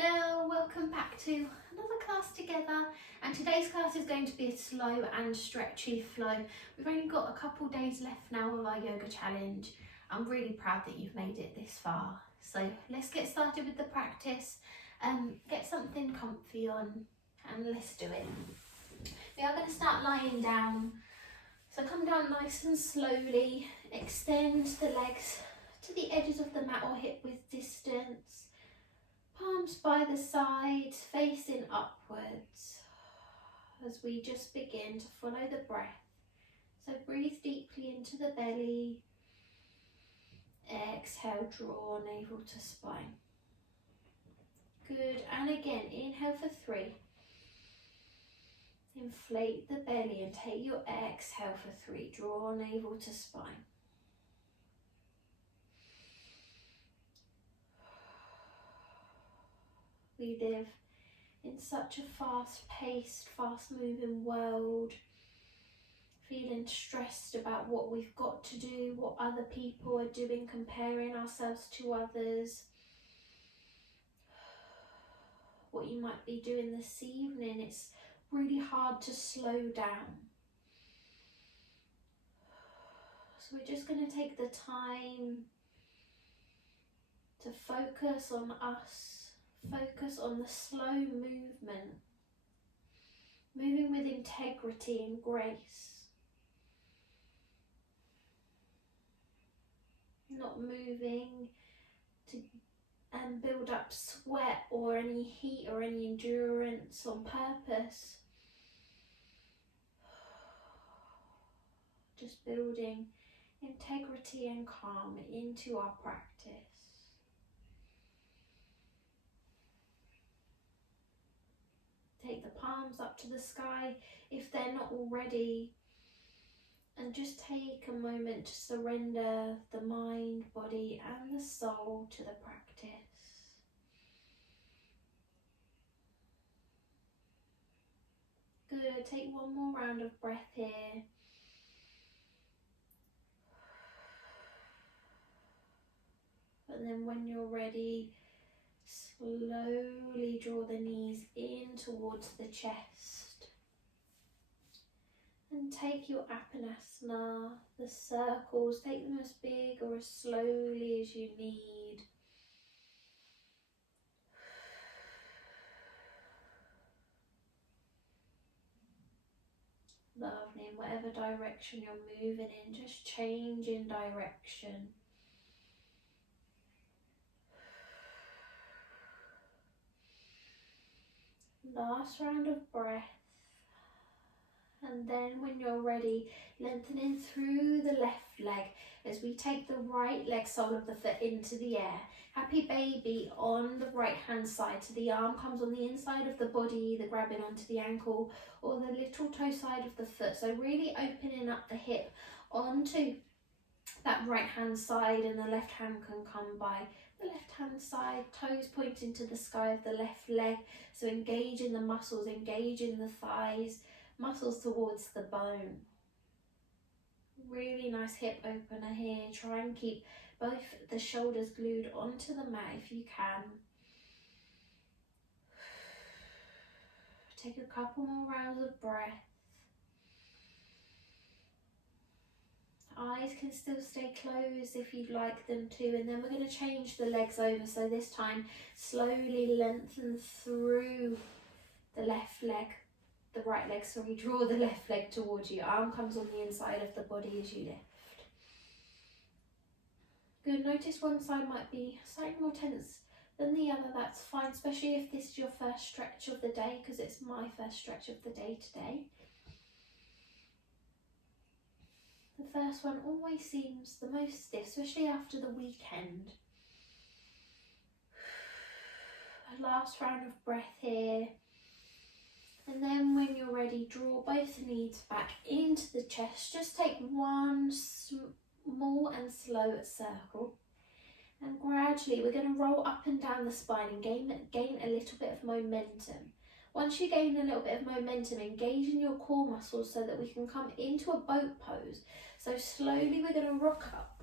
Hello, welcome back to another class together, and today's class is going to be a slow and stretchy flow. We've only got a couple days left now of our yoga challenge. I'm really proud that you've made it this far. So let's get started with the practice. Get something comfy on and let's do it. We are going to start lying down. So come down nice and slowly, extend the legs to the edges of the mat or hip width distance. Palms by the side, facing upwards as we just begin to follow the breath. So breathe deeply into the belly. Exhale, draw navel to spine. Good, and again, inhale for 3. Inflate the belly and take your exhale for 3. Draw navel to spine. We live in such a fast-paced, fast-moving world, feeling stressed about what we've got to do, what other people are doing, comparing ourselves to others, what you might be doing this evening. It's really hard to slow down. So we're just going to take the time to focus on us. Focus on the slow movement, moving with integrity and grace, not moving to build up sweat or any heat or any endurance on purpose, just building integrity and calm into our practice. Take the palms up to the sky if they're not already, and just take a moment to surrender the mind, body and the soul to the practice. Good, take one more round of breath here. And then when you're ready, slowly draw the knees in towards the chest and take your Apanasana, the circles, take them as big or as slowly as you need. Lovely, in whatever direction you're moving in, just change in direction. Last round of breath, and then when you're ready, lengthening through the left leg as we take the right leg sole of the foot into the air. Happy baby on the right hand side, so the arm comes on the inside of the body, either grabbing onto the ankle or the little toe side of the foot, so really opening up the hip onto that right hand side, and the left hand can come by the left hand side, toes pointing to the sky of the left leg, so engage in the muscles, engage in the thighs, muscles towards the bone. Really nice hip opener here. Try and keep both the shoulders glued onto the mat if you can. Take a couple more rounds of breath. Eyes can still stay closed if you'd like them to, and then we're going to change the legs over. So this time, slowly lengthen through the left leg, the right leg, sorry, draw the left leg towards you. Arm comes on the inside of the body as you lift. Good, notice one side might be slightly more tense than the other, that's fine, especially if this is your first stretch of the day, because it's my first stretch of the day today. The first one always seems the most stiff, especially after the weekend. A last round of breath here. And then when you're ready, draw both knees back into the chest. Just take one small and slow circle. And gradually we're going to roll up and down the spine and gain a little bit of momentum. Once you gain a little bit of momentum, engage in your core muscles so that we can come into a boat pose. So slowly we're going to rock up,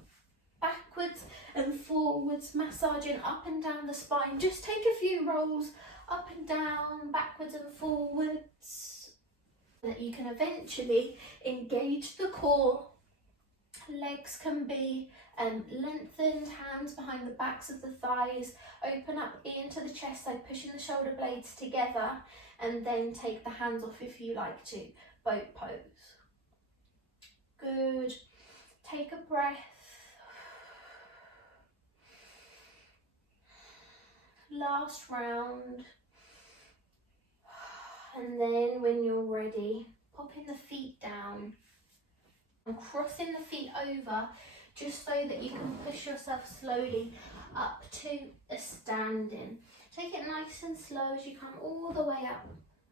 back backwards and forwards, massaging up and down the spine. Just take a few rolls up and down, backwards and forwards, that you can eventually engage the core. Legs can be lengthened, hands behind the backs of the thighs, open up into the chest, so pushing the shoulder blades together, and then take the hands off if you like to, boat pose. Good. Take a breath. Last round. And then when you're ready, popping the feet down and crossing the feet over, just so that you can push yourself slowly up to a standing. Take it nice and slow as you come all the way up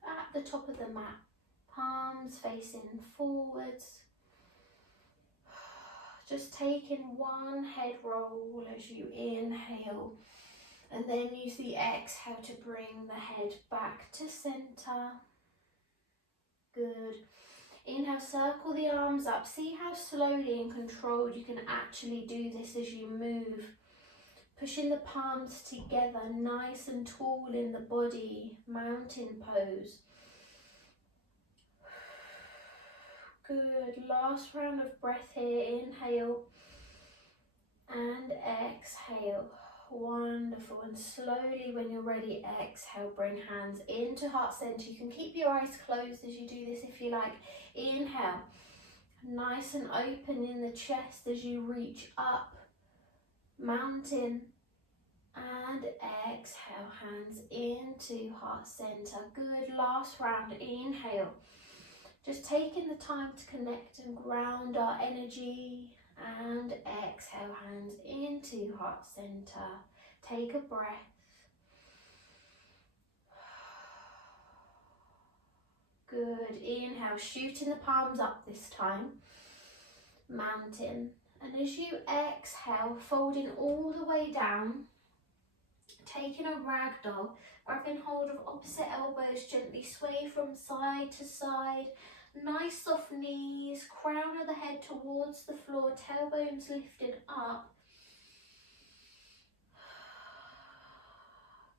at the top of the mat. Palms facing forwards. Just taking one head roll as you inhale, and then use the exhale to bring the head back to center. Good. Inhale, circle the arms up. See how slowly and controlled you can actually do this as you move. Pushing the palms together, nice and tall in the body, mountain pose. Good. Last round of breath here. Inhale and exhale. Wonderful. And slowly, when you're ready, exhale, bring hands into heart center. You can keep your eyes closed as you do this if you like. Inhale, nice and open in the chest as you reach up, mountain, and exhale, hands into heart center. Good. Last round. Inhale, just taking the time to connect and ground our energy, and exhale, hands into heart center. Take a breath. Good. Inhale, shooting the palms up this time, mountain. And as you exhale, folding all the way down, taking a ragdoll, grabbing hold of opposite elbows, gently sway from side to side. Nice soft knees, crown of the head towards the floor, tailbones lifted up.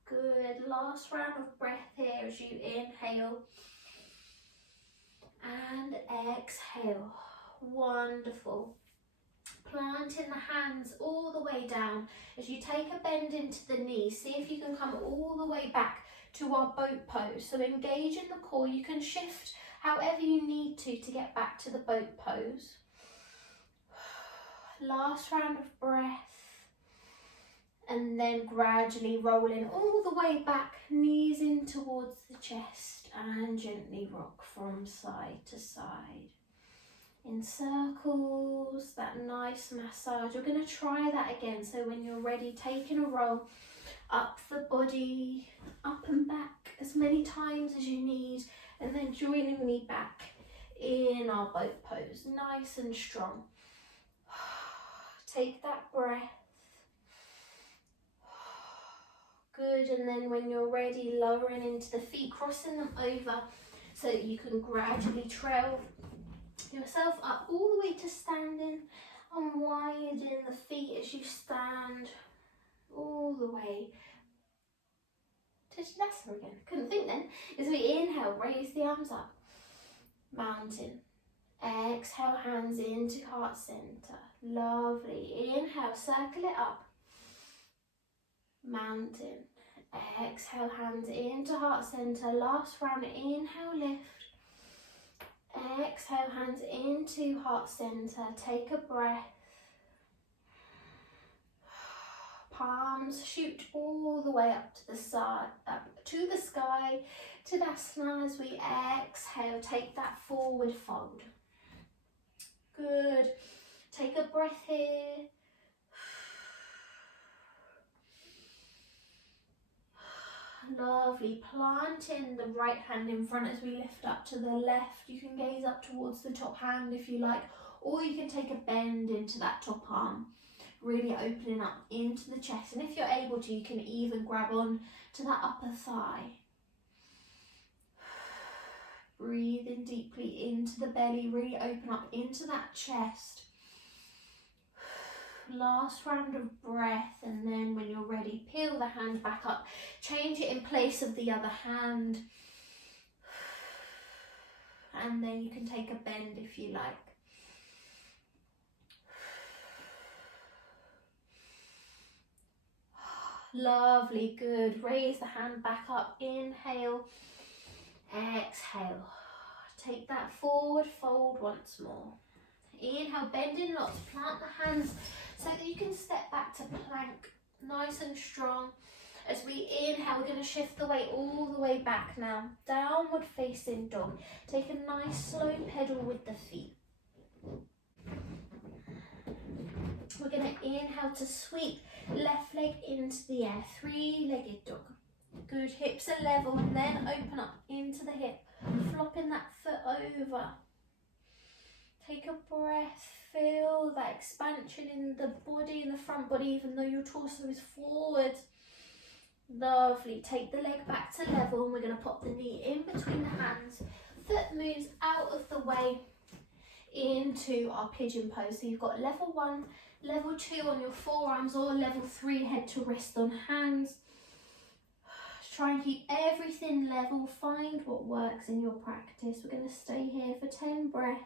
Good. Last round of breath here as you inhale and exhale. Wonderful. Planting the hands all the way down as you take a bend into the knees. See if you can come all the way back to our boat pose. So engage in the core. You can shift however you need to get back to the boat pose. Last round of breath. And then gradually rolling all the way back, knees in towards the chest, and gently rock from side to side. In circles, that nice massage. We're going to try that again. So when you're ready, taking a roll up the body, up and back as many times as you need, and then joining me back in our boat pose, nice and strong. Take that breath. Good, and then when you're ready, lowering into the feet, crossing them over so that you can gradually trail yourself up all the way to standing, unwinding the feet as you stand all the way to Tadasana again. Couldn't think then. As we inhale, raise the arms up, mountain. Exhale, hands into heart center. Lovely. Inhale, circle it up, mountain. Exhale, hands into heart center. Last round. Inhale, lift. Exhale, hands into heart center. Take a breath. Palms shoot all the way up to the side, up to the sky. Tadasana as we exhale. Take that forward fold. Good. Take a breath here. Lovely. Planting the right hand in front as we lift up to the left. You can gaze up towards the top hand if you like, or you can take a bend into that top arm, really opening up into the chest. And if you're able to, you can even grab on to that upper thigh. Breathing deeply into the belly, really open up into that chest. Last round of breath, and then when you're ready, peel the hand back up. Change it in place of the other hand. And then you can take a bend if you like. Lovely, good. Raise the hand back up. Inhale, exhale. Take that forward, fold once more. Inhale, bend in lots, plant the hands so that you can step back to plank, nice and strong. As we inhale, we're going to shift the weight all the way back now. Downward facing dog. Take a nice slow pedal with the feet. We're going to inhale to sweep left leg into the air, three-legged dog. Good, hips are level, and then open up into the hip, flopping that foot over. Take a breath, feel that expansion in the body, in the front body, even though your torso is forward. Lovely, take the leg back to level, and we're going to pop the knee in between the hands. Foot moves out of the way into our pigeon pose. So you've got level 1, level 2 on your forearms, or level 3 head to wrist on hands. Try and keep everything level, find what works in your practice. We're going to stay here for 10 breaths.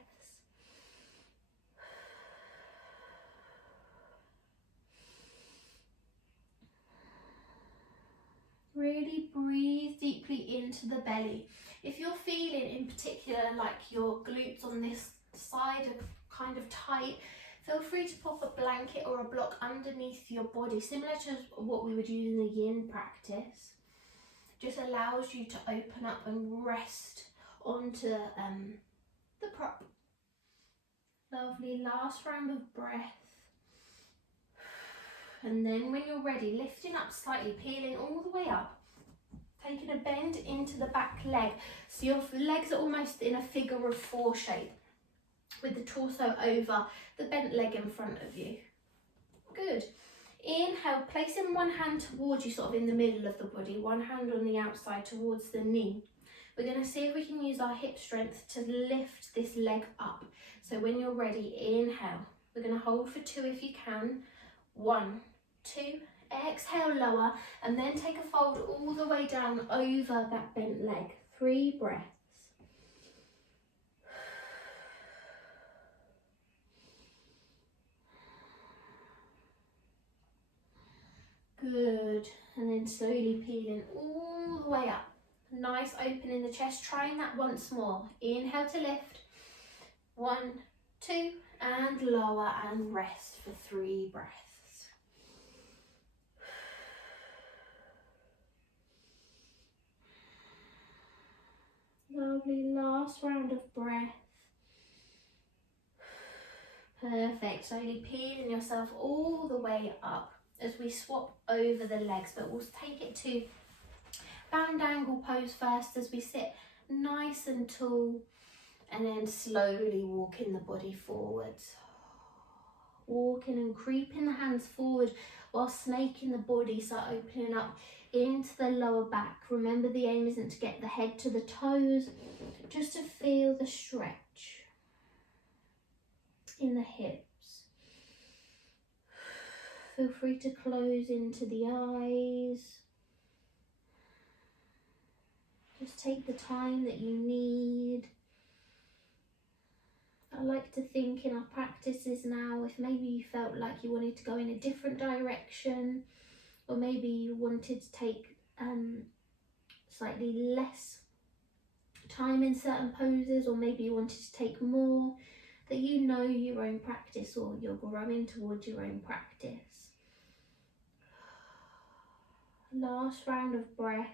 Really breathe deeply into the belly. If you're feeling in particular like your glutes on this side are kind of tight, feel free to pop a blanket or a block underneath your body, similar to what we would use in the yin practice. Just allows you to open up and rest onto the prop. Lovely, last round of breath. And then when you're ready, lifting up slightly, peeling all the way up, taking a bend into the back leg. So your legs are almost in a figure of 4 shape, with the torso over the bent leg in front of you. Good. Inhale, placing one hand towards you, sort of in the middle of the body, one hand on the outside towards the knee. We're going to see if we can use our hip strength to lift this leg up. So when you're ready, inhale. We're going to hold for 2 if you can. 1, 2, exhale, lower, and then take a fold all the way down over that bent leg. 3 breaths. Good, and then slowly peeling all the way up. Nice open in the chest, trying that once more. Inhale to lift. 1, 2, and lower, and rest for 3 breaths. Lovely, last round of breath. Perfect, slowly peeling yourself all the way up as we swap over the legs, but we'll take it to bound angle pose first as we sit nice and tall, and then slowly walking the body forwards. Walking and creeping the hands forward while snaking the body, so opening up into the lower back. Remember, the aim isn't to get the head to the toes, just to feel the stretch in the hips. Feel free to close into the eyes. Just take the time that you need. I like to think in our practices now, if maybe you felt like you wanted to go in a different direction, or maybe you wanted to take slightly less time in certain poses, or maybe you wanted to take more, that you know your own practice, or you're growing towards your own practice. Last round of breath.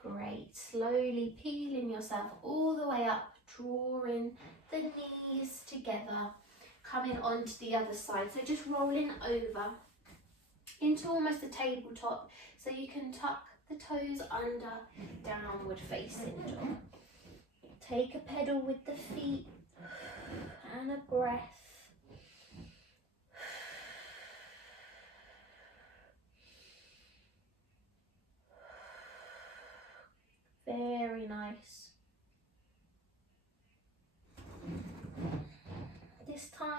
Great, slowly peeling yourself all the way up, drawing the knees together, coming onto the other side. So just rolling over into almost a tabletop, so you can tuck the toes under, downward facing dog. Take a pedal with the feet and a breath. Very nice.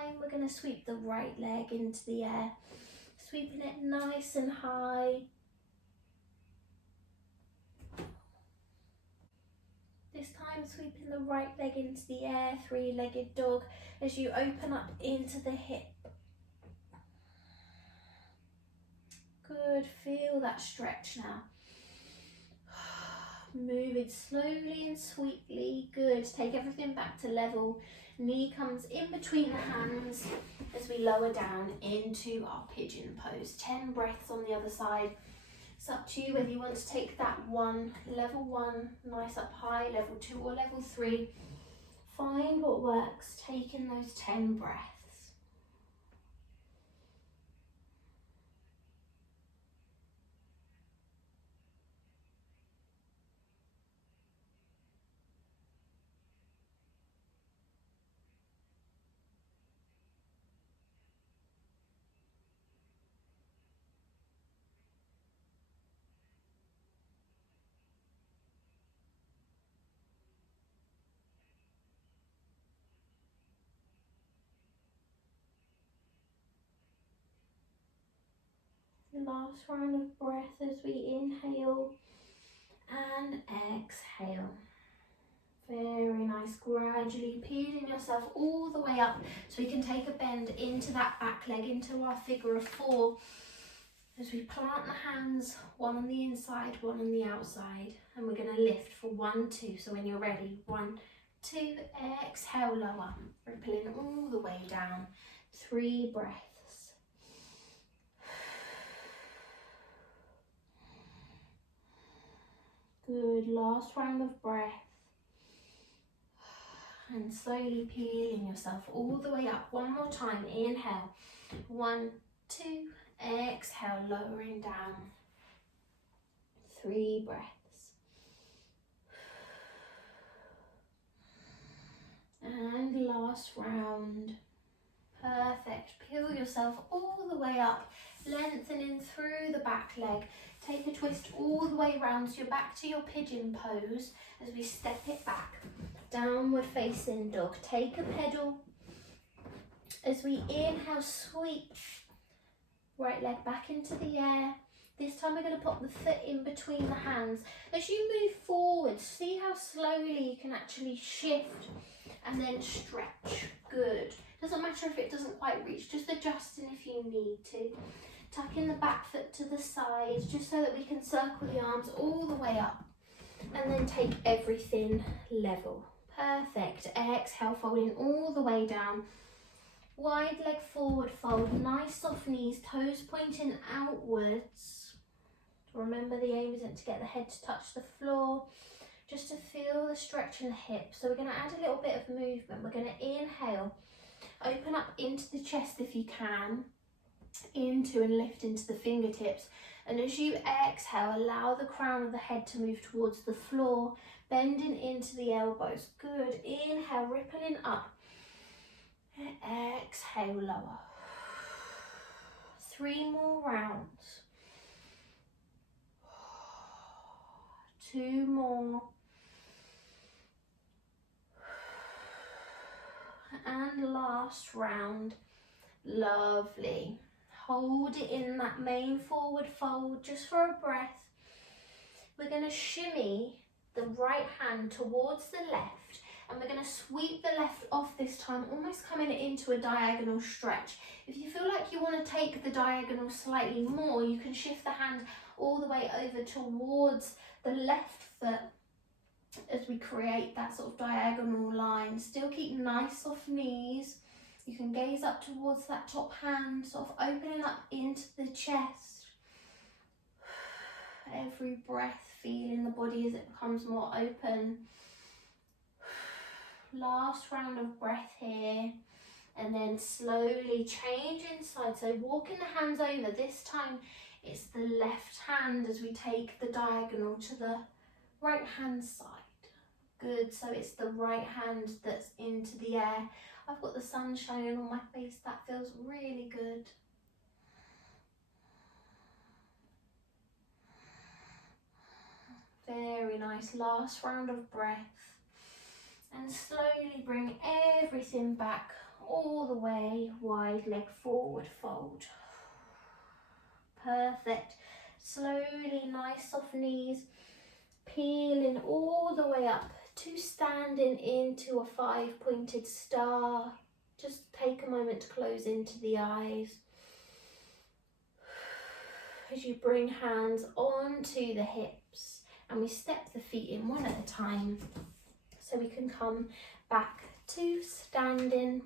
time, we're going to sweep the right leg into the air, sweeping it nice and high. This time, sweeping the right leg into the air, three-legged dog, as you open up into the hip. Good, feel that stretch now. Moving slowly and sweetly, good. Take everything back to level. Knee comes in between the hands as we lower down into our pigeon pose. 10 breaths on the other side. It's up to you whether you want to take that one, level 1, nice up high, level 2 or level 3. Find what works, taking those 10 breaths. Last round of breath as we inhale and exhale. Very nice. Gradually peeling yourself all the way up so we can take a bend into that back leg, into our figure of 4. As we plant the hands, one on the inside, one on the outside. And we're going to lift for 1, 2. So when you're ready, 1, 2, exhale, lower. Rippling all the way down. 3 breaths. Good, last round of breath. And slowly peeling yourself all the way up. One more time, inhale. 1, 2, exhale, lowering down. 3 breaths. And last round. Perfect. Peel yourself all the way up, lengthening through the back leg. Take a twist all the way around so you're back to your pigeon pose as we step it back. Downward facing dog. Take a pedal. As we inhale, sweep right leg back into the air. This time we're going to pop the foot in between the hands. As you move forward, see how slowly you can actually shift and then stretch. Good. Doesn't matter if it doesn't quite reach, just adjusting if you need to. Tucking the back foot to the side, just so that we can circle the arms all the way up. And then take everything level. Perfect. Exhale, folding all the way down. Wide leg forward fold, nice soft knees, toes pointing outwards. Remember, the aim isn't to get the head to touch the floor, just to feel the stretch in the hips. So we're going to add a little bit of movement. We're going to inhale, open up into the chest if you can, into and lift into the fingertips. And as you exhale, allow the crown of the head to move towards the floor, bending into the elbows. Good. Inhale, rippling up. Exhale, lower. 3 more rounds. 2 more. And last round. Lovely. Hold it in that main forward fold just for a breath. We're going to shimmy the right hand towards the left. And we're going to sweep the left off this time, almost coming into a diagonal stretch. If you feel like you want to take the diagonal slightly more, you can shift the hand all the way over towards the left foot as we create that sort of diagonal line. Still keep nice soft knees. You can gaze up towards that top hand, sort of opening up into the chest. Every breath, feeling the body as it becomes more open. Last round of breath here, and then slowly change inside. So walking the hands over, this time it's the left hand as we take the diagonal to the right hand side. Good, so it's the right hand that's into the air. I've got the sun shining on my face, that feels really good. Very nice, last round of breath. And slowly bring everything back all the way, wide leg forward fold. Perfect. Slowly, nice soft knees, peeling all the way up to standing into a 5-pointed star. Just take a moment to close into the eyes. As you bring hands onto the hips and we step the feet in one at a time so we can come back to standing.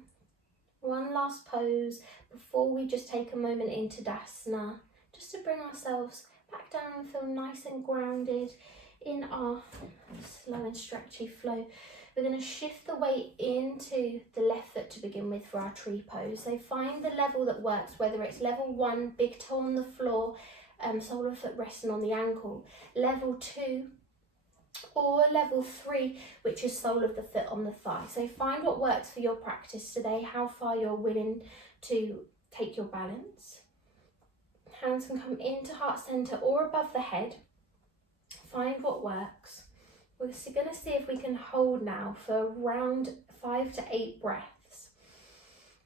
One last pose before we just take a moment into Tadasana, just to bring ourselves back down and feel nice and grounded in our slow and stretchy flow. We're going to shift the weight into the left foot to begin with for our tree pose. So find the level that works, whether it's level 1, big toe on the floor, sole of foot resting on the ankle, level 2, or level 3, which is sole of the foot on the thigh. So find what works for your practice today, how far you're willing to take your balance. Hands can come into heart center or above the head. Find what works. We're going to see if we can hold now for around 5 to 8 breaths.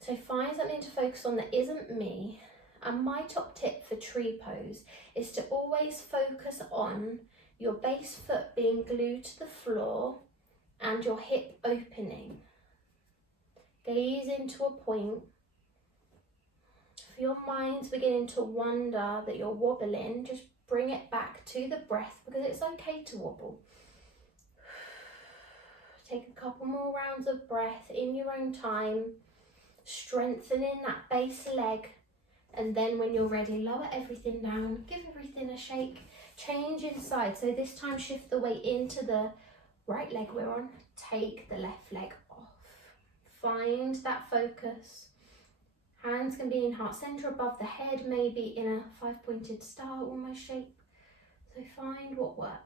So find something to focus on that isn't me. And my top tip for tree pose is to always focus on your base foot being glued to the floor and your hip opening. Gaze into a point. If your mind's beginning to wonder that you're wobbling, just bring it back to the breath, because it's okay to wobble. Take a couple more rounds of breath in your own time, strengthening that base leg, and then when you're ready, lower everything down, give everything a shake, change inside. So this time shift the weight into the right leg we're on, take the left leg off. Find that focus. Hands can be in heart center above the head, maybe in a 5-pointed star almost shape. So find what works.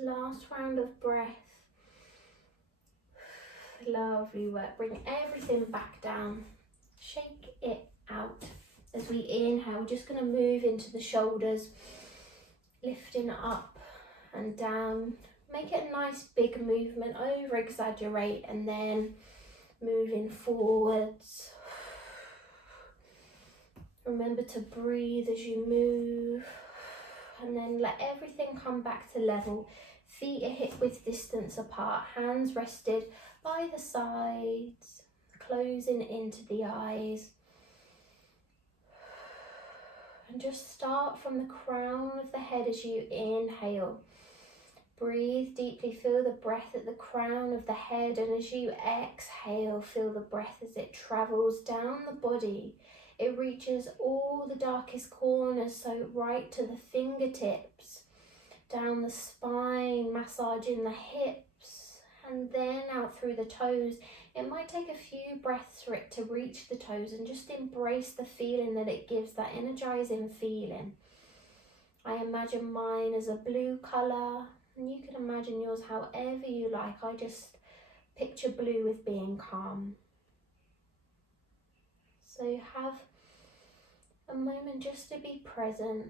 Last round of breath. Lovely work. Bring everything back down. Shake it out. As we inhale, we're just going to move into the shoulders, lifting up and down. Make it a nice big movement, over exaggerate, and then moving forwards. Remember to breathe as you move, and then let everything come back to level. Feet are hip width distance apart, hands rested by the sides, closing into the eyes. And just start from the crown of the head as you inhale. Breathe deeply, feel the breath at the crown of the head, and as you exhale, feel the breath as it travels down the body. It reaches all the darkest corners, so right to the fingertips, down the spine, massaging the hips, and then out through the toes. It might take a few breaths for it to reach the toes, and just embrace the feeling that it gives, that energizing feeling. I imagine mine as a blue colour, and you can imagine yours however you like. I just picture blue with being calm. So have a moment just to be present,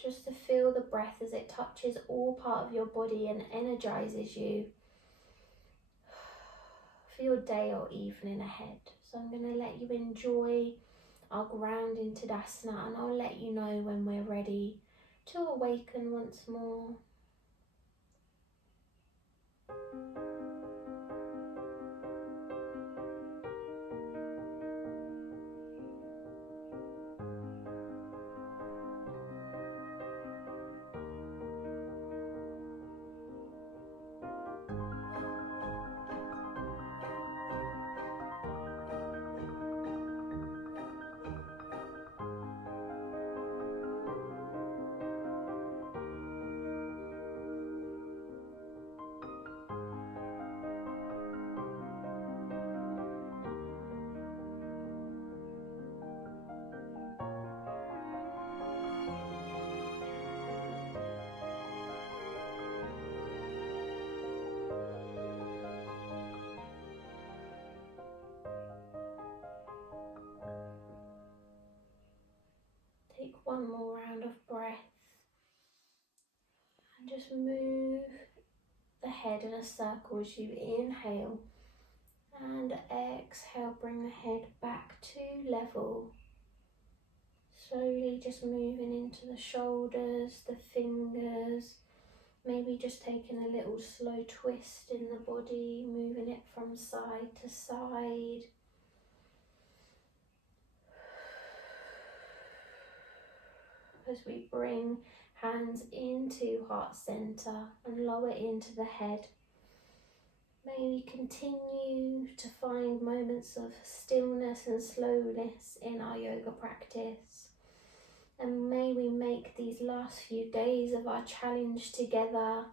just to feel the breath as it touches all part of your body and energizes you for your day or evening ahead. So I'm going to let you enjoy our grounding Tadasana, and I'll let you know when we're ready to awaken once more. one more round of breath. And just move the head in a circle as you inhale. And exhale, bring the head back to level. Slowly just moving into the shoulders, the fingers. Maybe just taking a little slow twist in the body, moving it from side to side. As we bring hands into heart center and lower into the head. May we continue to find moments of stillness and slowness in our yoga practice. And may we make these last few days of our challenge together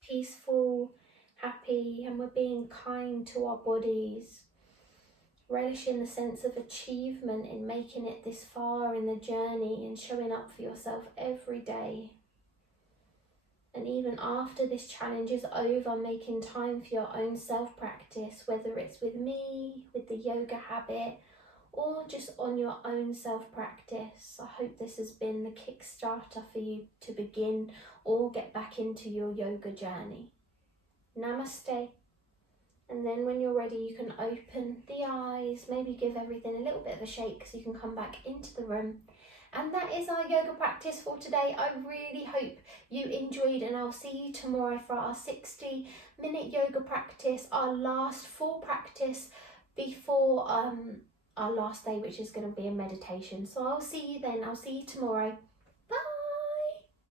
peaceful, happy, and we're being kind to our bodies. Relishing the sense of achievement in making it this far in the journey and showing up for yourself every day. And even after this challenge is over, making time for your own self-practice, whether it's with me, with the yoga habit, or just on your own self-practice. I hope this has been the Kickstarter for you to begin or get back into your yoga journey. Namaste. And then when you're ready, you can open the eyes, maybe give everything a little bit of a shake so you can come back into the room. And that is our yoga practice for today. I really hope you enjoyed, and I'll see you tomorrow for our 60-minute yoga practice, our last full practice before our last day, which is going to be a meditation. So I'll see you then. I'll see you tomorrow.